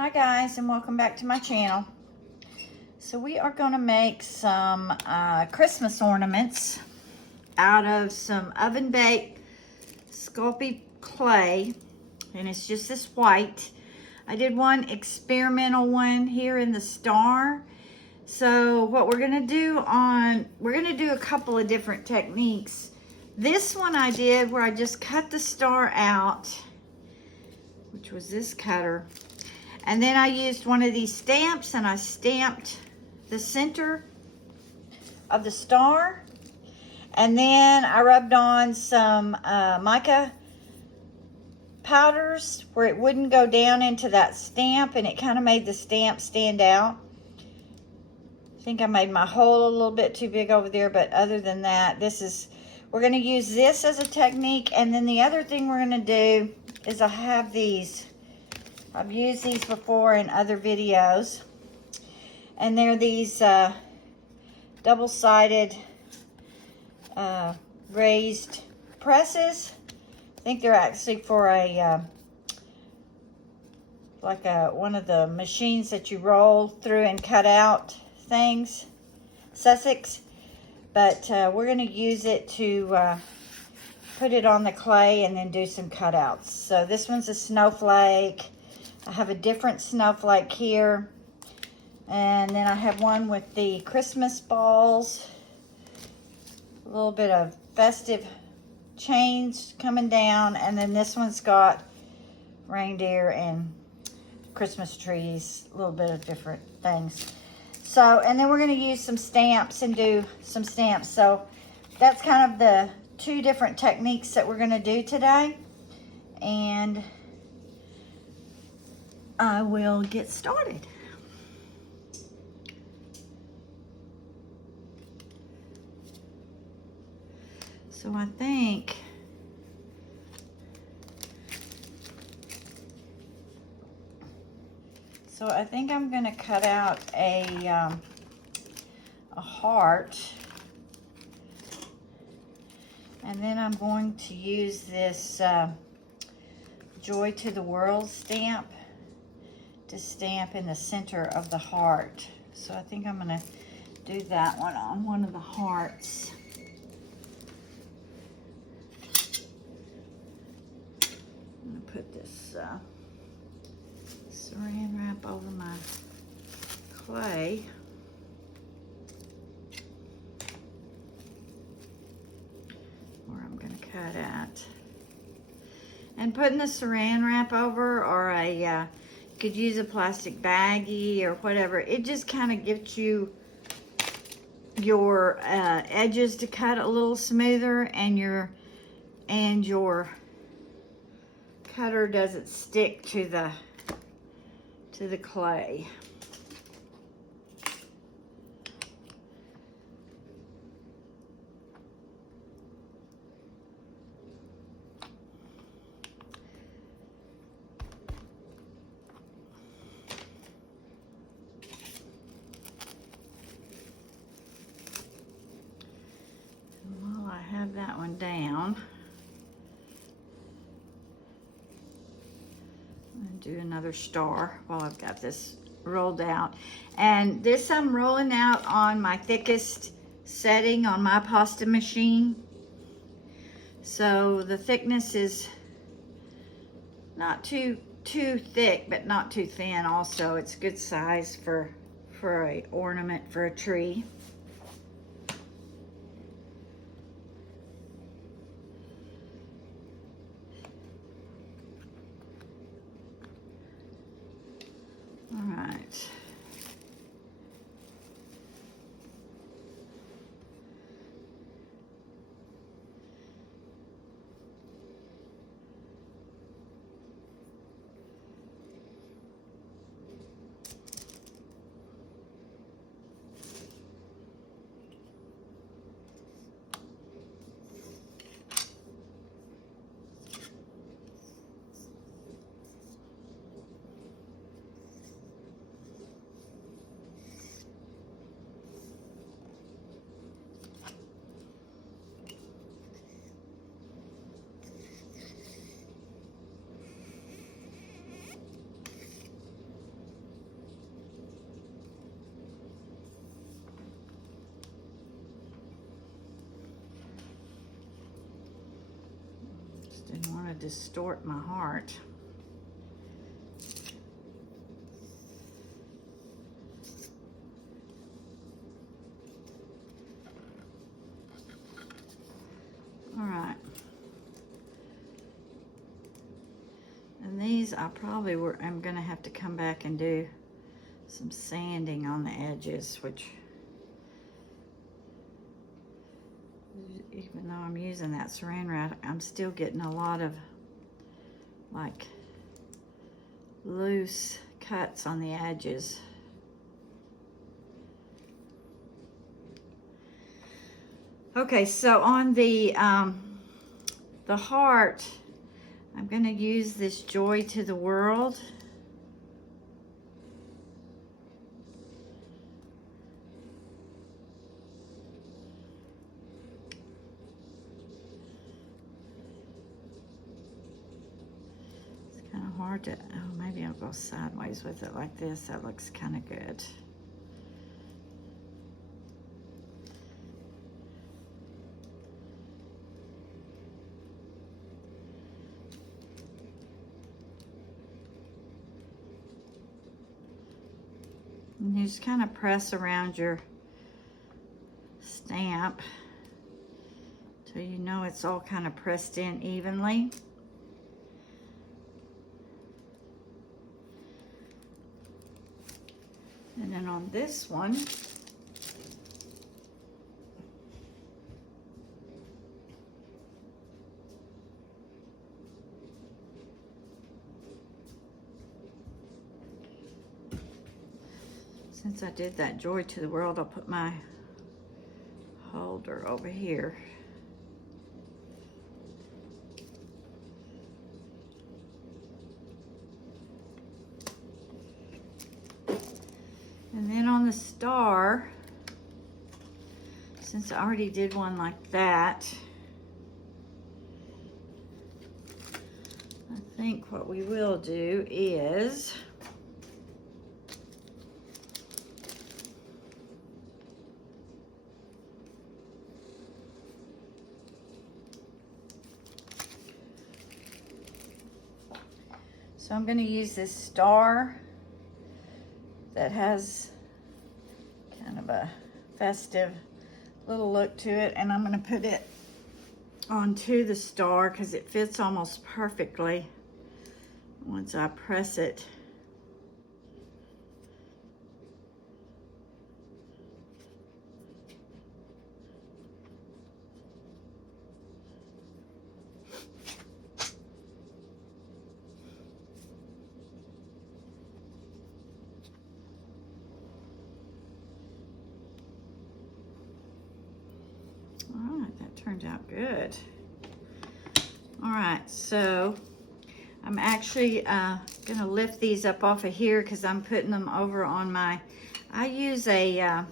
Hi guys, and welcome back to my channel. So we are going to make some Christmas ornaments out of some oven baked Sculpey clay, and it's just this white. I did one experimental one here in the star. So what we're going to do a couple of different techniques. This one I did where I just cut the star out, which was this cutter. And then I used one of these stamps and I stamped the center of the star. And then I rubbed on some mica powders where it wouldn't go down into that stamp, and it kind of made the stamp stand out. I think I made my hole a little bit too big over there, but other than that, we're going to use this as a technique. And then the other thing we're going to do is I have these. I've used these before in other videos, and they're these double-sided raised presses. I think they're actually for a one of the machines that you roll through and cut out things, Sussex. But we're going to use it to put it on the clay and then do some cutouts. So this one's a snowflake. I have a different snowflake here, and then I have one with the Christmas balls, a little bit of festive chains coming down, and then this one's got reindeer and Christmas trees, a little bit of different things. So, and then we're going to use some stamps and do some stamps. So that's kind of the two different techniques that we're going to do today, and I will get started. So I think I'm going to cut out a heart, and then I'm going to use this Joy to the World stamp to stamp in the center of the heart. So I think I'm going to do that one on one of the hearts. I'm going to put this saran wrap over my clay. Where I'm going to cut at. And putting the saran wrap over, or a could use a plastic baggie or whatever. It just kind of gives you your edges to cut a little smoother, and your cutter doesn't stick to the clay. Have that one down, and do another star while I've got this rolled out. And this I'm rolling out on my thickest setting on my pasta machine, so the thickness is not too thick but not too thin. Also, it's good size for a ornament for a tree. distort my heart. All right. And these I probably I'm gonna have to come back and do some sanding on the edges, which even though I'm using that saran wrap, I'm still getting a lot of like loose cuts on the edges. Okay, so on the heart, I'm going to use this Joy to the World. It's kind of hard to, oh, maybe I'll go sideways with it like this. That looks kind of good. And you just kind of press around your stamp till you know it's all kind of pressed in evenly. And then on this one, since I did that Joy to the World, I'll put my holder over here. And then on the star, since I already did one like that, I think what we will do is so I'm going to use this star that has kind of a festive little look to it, and I'm going to put it onto the star because it fits almost perfectly once I press it. All right, that turned out good. All right, so I'm actually gonna lift these up off of here because I'm putting them over on my, I use a, I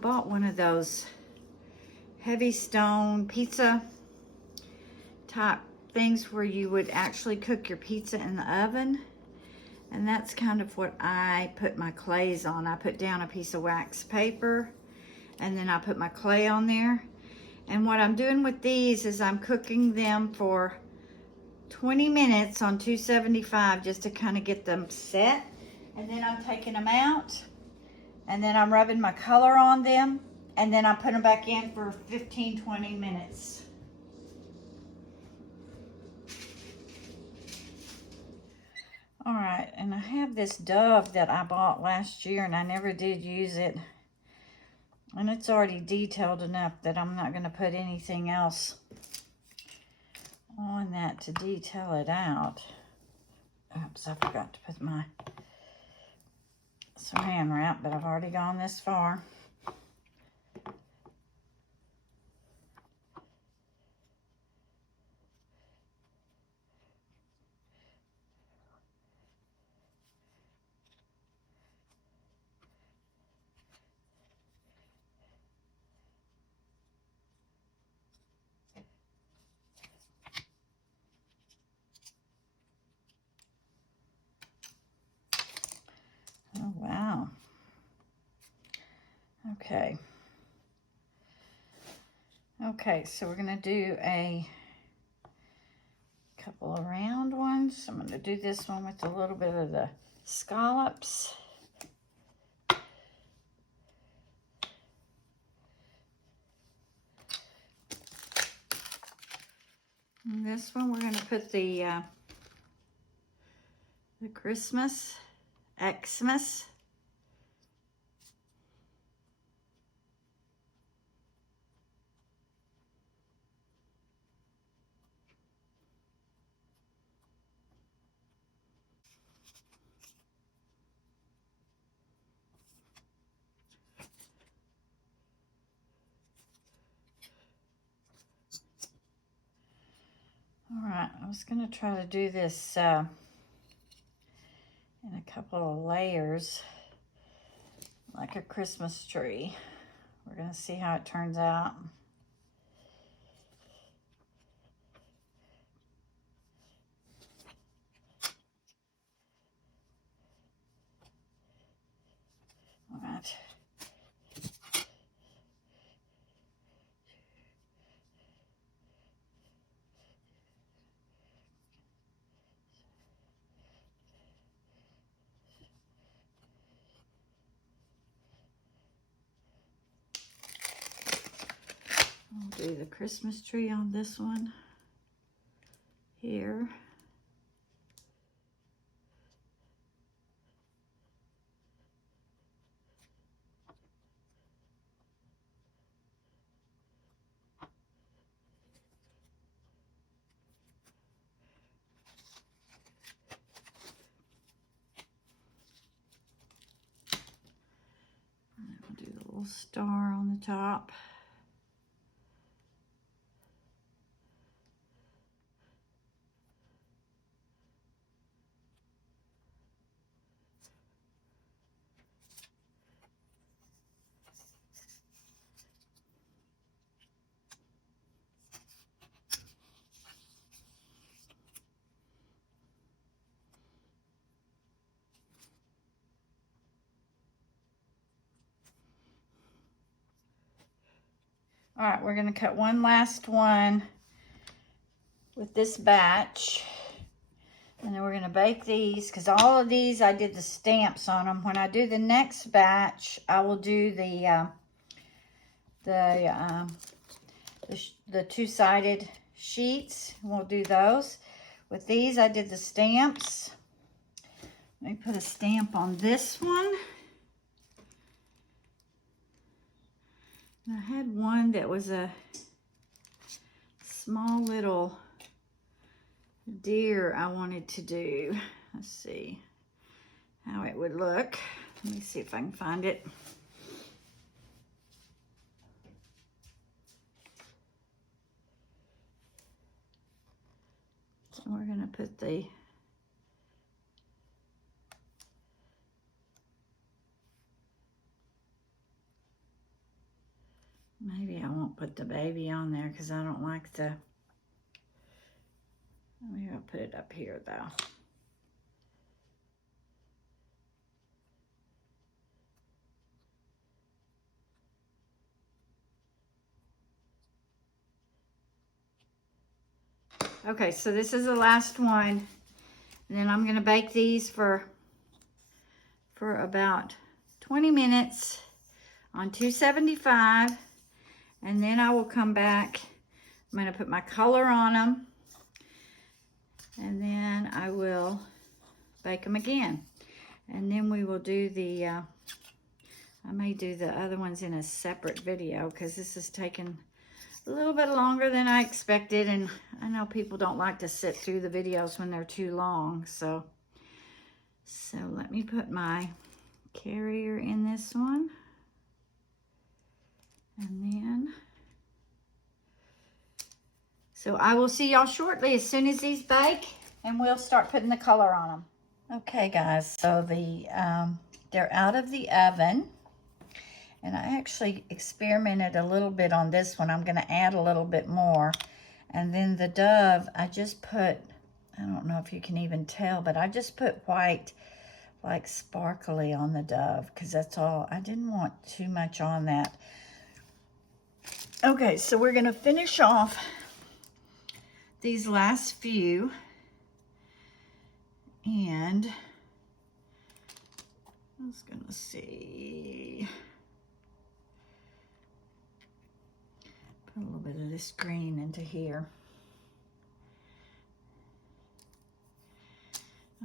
bought one of those heavy stone pizza type things where you would actually cook your pizza in the oven. And that's kind of what I put my clays on. I put down a piece of wax paper and then I put my clay on there. And what I'm doing with these is I'm cooking them for 20 minutes on 275 just to kind of get them set. And then I'm taking them out and then I'm rubbing my color on them and then I put them back in for 15-20 minutes. All right, and I have this dove that I bought last year and I never did use it. And it's already detailed enough that I'm not going to put anything else on that to detail it out. Oops, I forgot to put my saran wrap, but I've already gone this far. Oh, wow. Okay. Okay, so we're going to do a couple of round ones. I'm going to do this one with a little bit of the scallops. And this one we're going to put the Christmas, Xmas. All right, I was going to try to do this in a couple of layers, like a Christmas tree. We're going to see how it turns out. All right. I'll do the Christmas tree on this one here. And I'll do the little star on the top. All right, we're going to cut one last one with this batch. And then we're going to bake these, because all of these I did the stamps on them. When I do the next batch, I will do the two-sided sheets. We'll do those. With these, I did the stamps. Let me put a stamp on this one. I had one that was a small little deer I wanted to do. Let's see how it would look. Let me see if I can find it. So we're going to put the maybe I won't put the baby on there because I don't like the, maybe I'll put it up here though. Okay, so this is the last one. And then I'm going to bake these for about 20 minutes on 275. And then I will come back. I'm going to put my color on them. And then I will bake them again. And then we will do the, I may do the other ones in a separate video because this is taking a little bit longer than I expected. And I know people don't like to sit through the videos when they're too long. So let me put my carrier in this one. And then, so I will see y'all shortly as soon as these bake, and we'll start putting the color on them. Okay, guys, so they're out of the oven, and I actually experimented a little bit on this one. I'm going to add a little bit more, and then the dove, I just put, I don't know if you can even tell, but I just put white, like sparkly on the dove, because that's all. I didn't want too much on that. Okay, so we're going to finish off these last few, And I was gonna see, put a little bit of this green into here.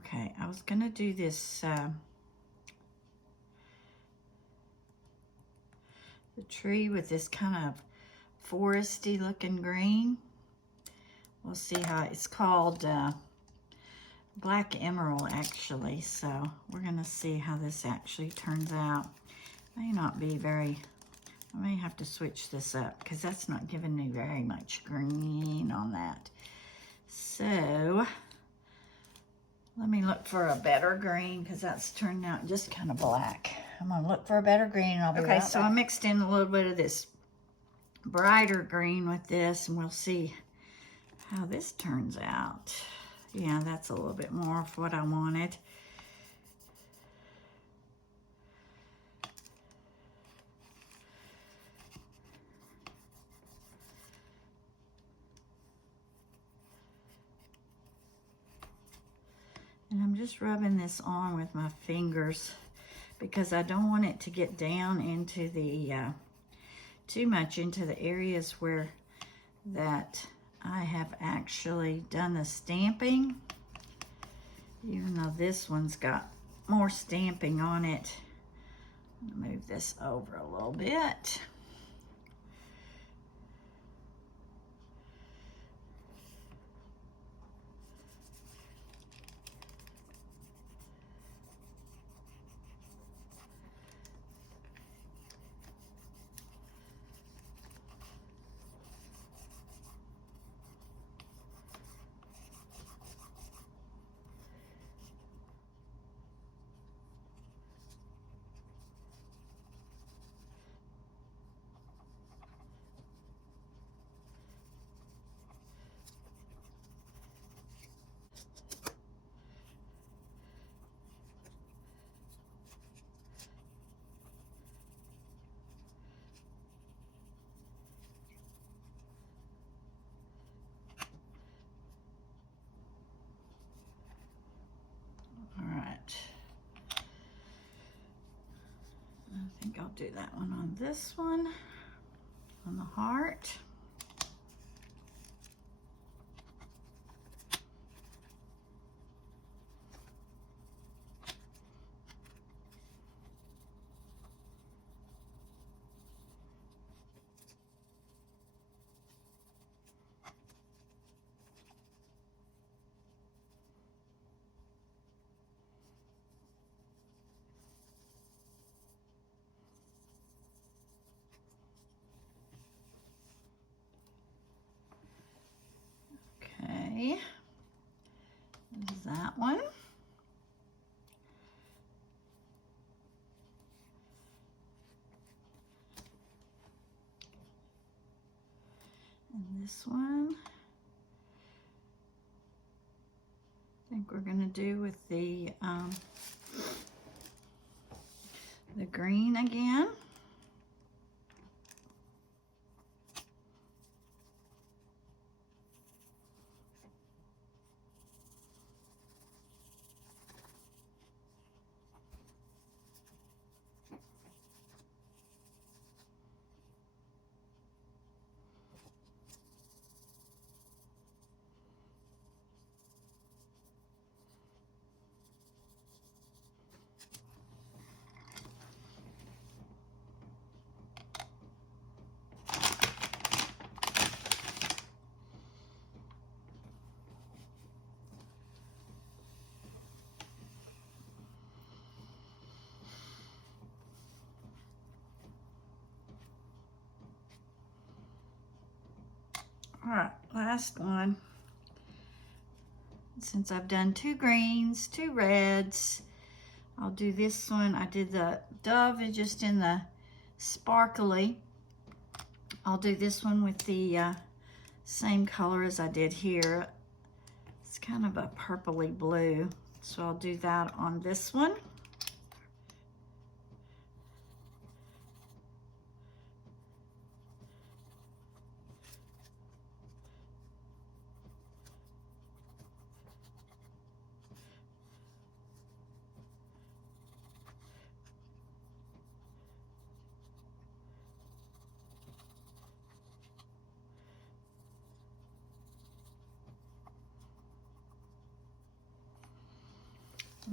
Okay, I was gonna do this, the tree with this kind of foresty looking green. We'll see how it's called Black Emerald actually. So we're gonna see how this actually turns out. May not be very, I may have to switch this up because that's not giving me very much green on that. So let me look for a better green because that's turning out just kind of black. I'm gonna look for a better green and I'll be right back. Okay, so I mixed in a little bit of this brighter green with this and we'll see how this turns out. Yeah, that's a little bit more of what I wanted. And I'm just rubbing this on with my fingers because I don't want it to get down into the, too much into the areas where that I have actually done the stamping. Even though this one's got more stamping on it. I'm gonna move this over a little bit. I think I'll do that one on this one, on the heart. Okay, there's that one. And this one, I think we're gonna do with the green again. All right, last one. Since I've done 2 greens, 2 reds, I'll do this one. I did the dove is just in the sparkly. I'll do this one with the same color as I did here. It's kind of a purpley blue. So I'll do that on this one.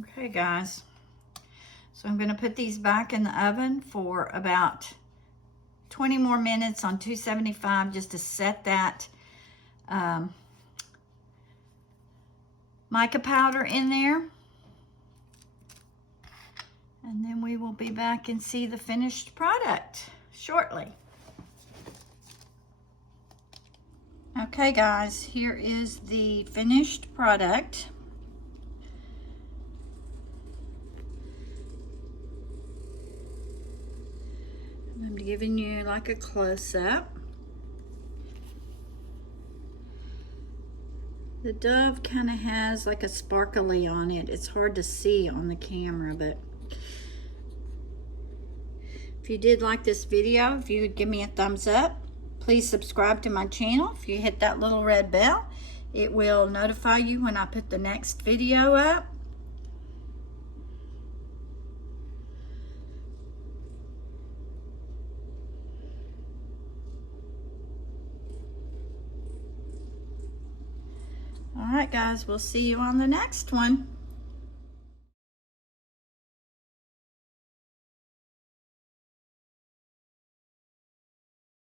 Okay, guys. So I'm going to put these back in the oven for about 20 more minutes on 275 just to set that mica powder in there. And then we will be back and see the finished product shortly. Okay, guys, here is the finished product. I'm giving you like a close-up. The dove kind of has like a sparkly on it. It's hard to see on the camera, but if you did like this video, if you would give me a thumbs up, please subscribe to my channel. If you hit that little red bell, it will notify you when I put the next video up. All right, guys, we'll see you on the next one.